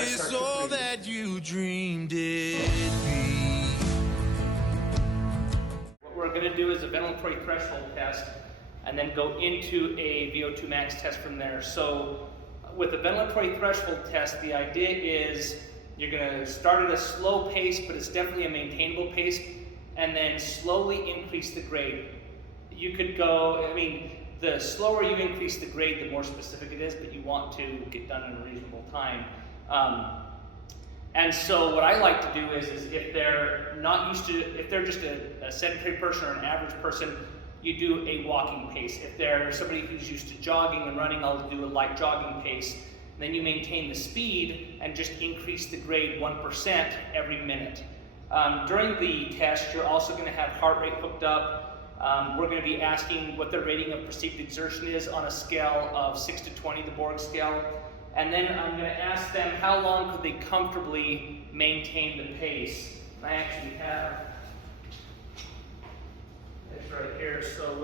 It's all that you dreamed it'd be. What we're going to do is a ventilatory threshold test and then go into a VO2 max test from there. So with the ventilatory threshold test, the idea is you're going to start at a slow pace, but it's definitely a maintainable pace, and then slowly increase the grade. You could go, I mean, the slower you increase the grade, the more specific it is, but you want to get done in a reasonable time. And so what I like to do is if they're not used to, if they're just a sedentary person or an average person, you do a walking pace. If they're somebody who's used to jogging and running, I'll do a light jogging pace. Then you maintain the speed and just increase the grade 1% every minute. During the test, you're also going to have heart rate hooked up. We're going to be asking what their rating of perceived exertion is on a scale of 6 to 20, the Borg scale. And then I'm going to ask them how long could they comfortably maintain the pace. I actually have this right here, so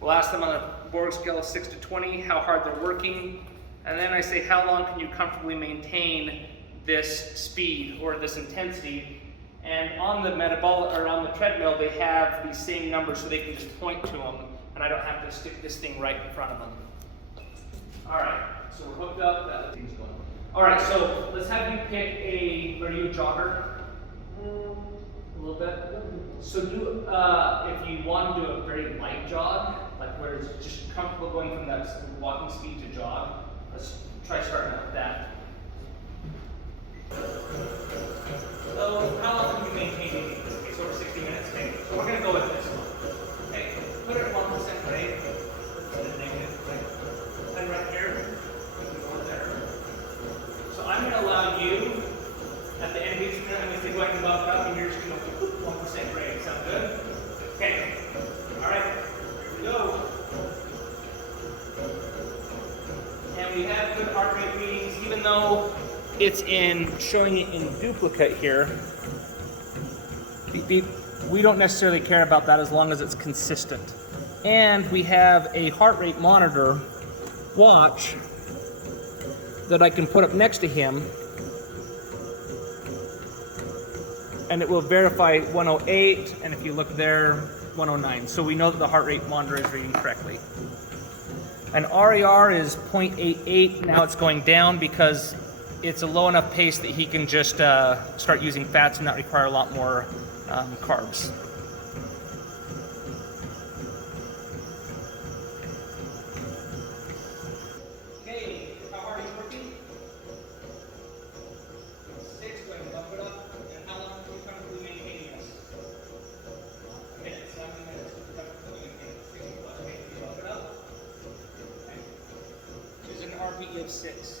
we'll ask them on a Borg scale of 6 to 20 how hard they're working. And then I say, how long can you comfortably maintain this speed or this intensity? And on the metabolic or on the treadmill, they have these same numbers, so they can just point to them, and I don't have to stick this thing right in front of them. All right, so we're hooked up. That thing's going. All right, so let's have you pick a. Are you a jogger? A little bit. So do if you want to do a very light jog, like where it's just comfortable going from that walking speed to jog. Let's try starting out with that. So how long can you maintain this pace? Over 60 minutes? Okay. So we're going to go with this one. Okay. Put it at 1% rate. Put it negative. And right here, there. So I'm going to allow you, at the end of each minute, I'm going to say go ahead and bump it up, and you're just going to go 1% rate. Sound good? Okay. All right. Here we go. And we have good heart rate readings, even though it's showing it in duplicate here. We don't necessarily care about that as long as it's consistent. And we have a heart rate monitor watch that I can put up next to him, and it will verify 108, and if you look there, 109. So we know that the heart rate monitor is reading correctly. And RER is 0.88. Now it's going down because it's a low enough pace that he can just start using fats and not require a lot more carbs. Okay, how hard are you working? 6, go ahead and bump it up. And how long can you comfortably maintain this? A minute, 7 minutes. Comfortably maintain it. 60 plus. Okay, can you bump it up? Okay. There's an RPE of 6.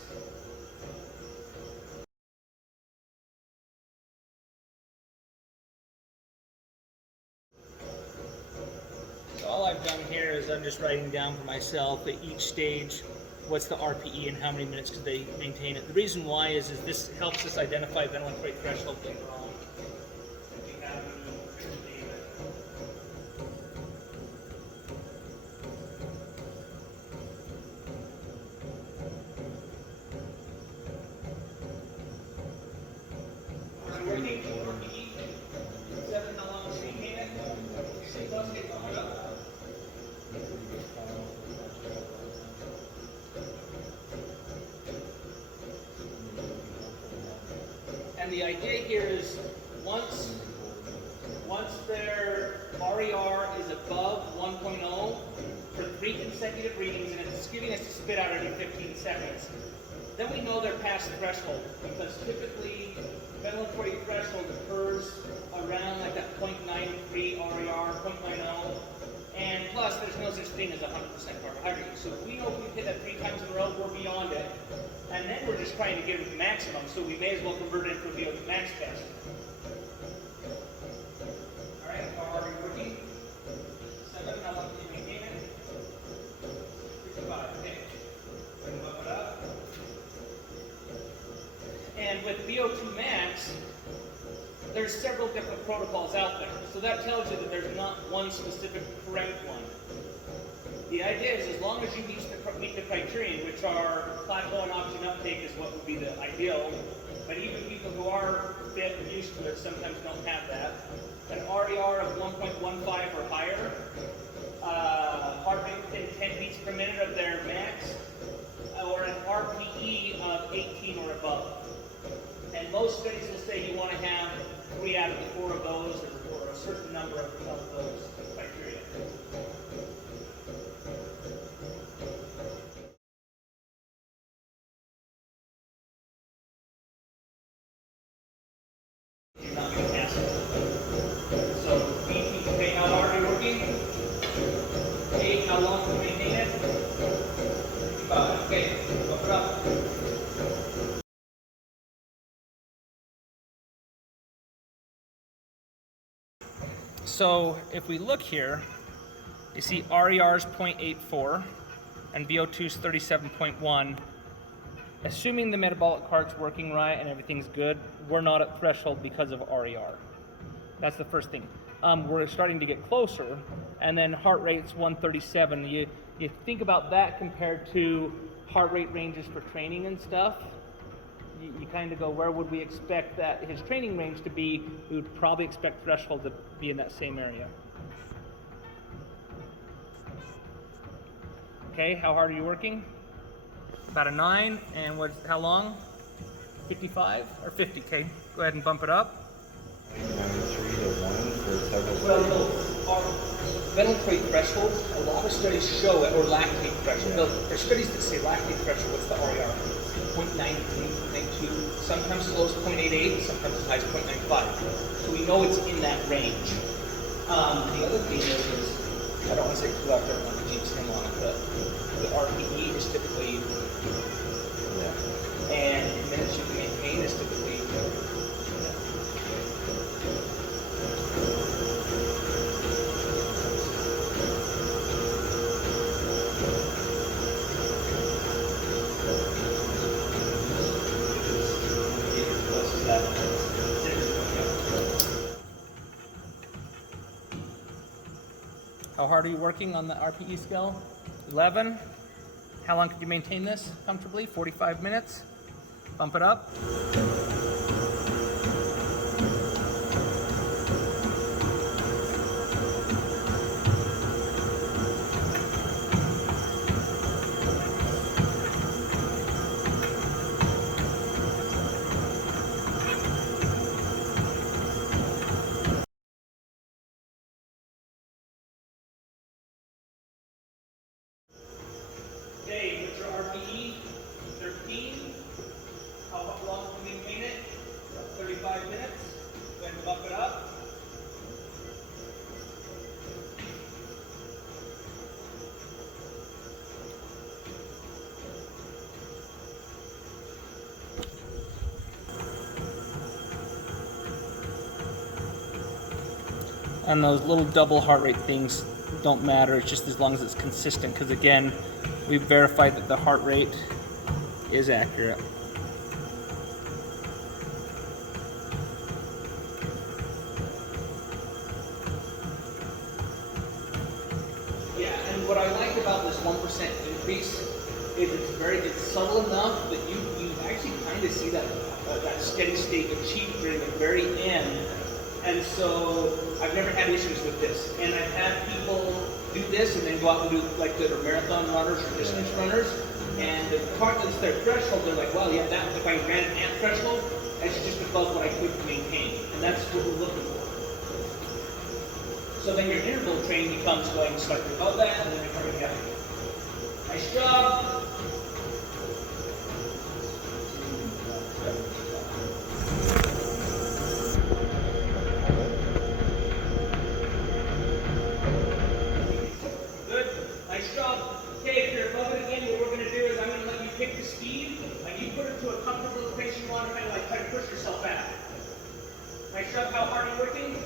All I've done here is I'm just writing down for myself at each stage what's the RPE and how many minutes could they maintain it. The reason why is this helps us identify ventilatory threshold later on. Working RPE 7, how long can you maintain it? 6 plus, okay, bump it up. And the idea here is once their RER is above 1.0 for 3 consecutive readings, and it's giving us to spit out every 15 seconds, then we know they're past the threshold, because typically ventilatory threshold occurs around like that 0.93 RER, 0.90, and plus there's no such thing as 100% carbohydrate. So if we know if we hit that 3 times in a row, we're beyond it, and then we're just trying to get it to maximum, so we may as well convert it into a VO2 max test. All right, how hard are you working? 7, how long can you maintain it? 55, okay. Go ahead and bump it up. And with VO2 max, there's several different protocols out there. So that tells you that there's not one specific correct one. The idea is as long as you meet the criterion, which which are plateau and oxygen uptake is what would be the ideal. But even people who are fit and used to it sometimes don't have that. An RER of 1.15 or higher, heart rate within 10 beats per minute of their max, or an RPE of 18 or above. And most studies will say you want to have 3 out of the 4 of those, or a certain number of those criteria. You're not going to pass it. So, BP, okay, how hard are you working? A, how long can you maintain it? 55, okay, bump it up. So if we look here, you see RER is 0.84 and VO2 is 37.1. Assuming the metabolic cart's working right and everything's good, we're not at threshold because of RER. That's the first thing. We're starting to get closer, and then heart rate's 137. You think about that compared to heart rate ranges for training and stuff. You kind of go, where would we expect that his training range to be? We would probably expect threshold to be in that same area. Okay, how hard are you working? About a 9, and how long? 55 or 50, okay. Go ahead and bump it up. 93 to 1 for several Well, our ventilatory threshold, a lot of studies show it, or lactate threshold. No, there's studies that say lactate threshold, what's the RER? 0.93, 0.92, sometimes as low as 0.88, sometimes as high as 0.95. So we know it's in that range. The other thing is, I don't want to say too loud, I don't want to jinx him on it, but the RPE is typically, and minutes you can maintain is typically, How hard are you working on the RPE scale? 11. How long could you maintain this comfortably? 45 minutes. Bump it up. Okay, what's your RPE? 13. How long can you maintain it? 35 minutes. Go ahead and bump it up. And those little double heart rate things don't matter, it's just as long as it's consistent, because again, we've verified that the heart rate is accurate. Yeah, and what I like about this 1% increase is it's subtle enough that you actually kind of see that that steady state achieved during the very end. And so I've never had issues with this. And I've had people do this and then go out and do, like, that are marathon runners or distance runners, and the part that's their threshold, they're like, well, yeah, that, if I ran at threshold, that's just above what I could maintain. And that's what we're looking for. So then your interval training becomes going slightly above that, and then you're coming down. Nice job. Pick the speed, and you put it to a comfortable place you want to kind of like try to push yourself at. Nice job. How hard are you working?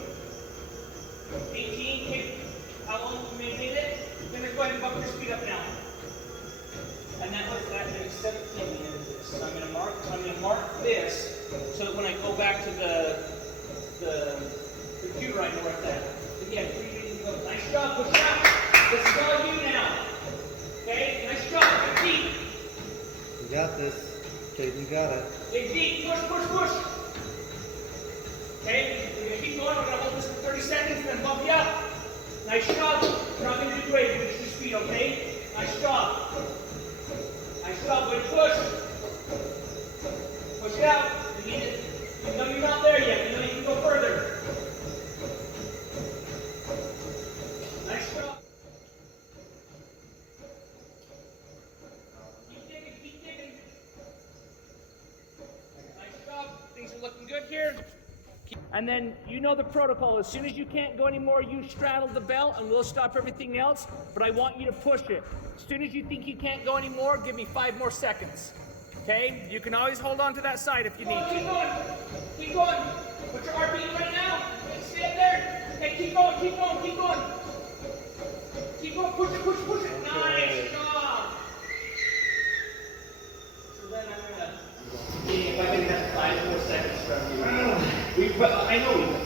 18. Kick. How long can you maintain it? Then let's go ahead and bump your speed up now. And that was at 17 at the end of this. So I'm going to mark this so that when I go back to the computer, I know where it's at. Again, 3 readings go. Nice job. Push it out. This is all you now. Okay. Nice job. 15. got this. Caden, you got it. Dig deep, push, push, push. Okay, we're gonna keep going. We're gonna hold this for 30 seconds and then bump you up. Nice job. You're not gonna do great with your speed, okay? Nice job. Nice job. Way to push. Push it out. You need it. You know you're not there yet. You know you can go further. Nice job. Keep digging, keep digging. Nice job. Things are looking good here. And then you know the protocol. As soon as you can't go anymore, you straddle the belt and we'll stop everything else. But I want you to push it. As soon as you think you can't go anymore, give me 5 more seconds. Okay? You can always hold on to that side if you need to. Keep going. Keep going. What's your RPE right now? Stay up there. Okay, keep going, keep going, keep going. Keep going. Push it, push it, push it. Nice job. So then I'm going to see if I can have 5 more seconds from you. I know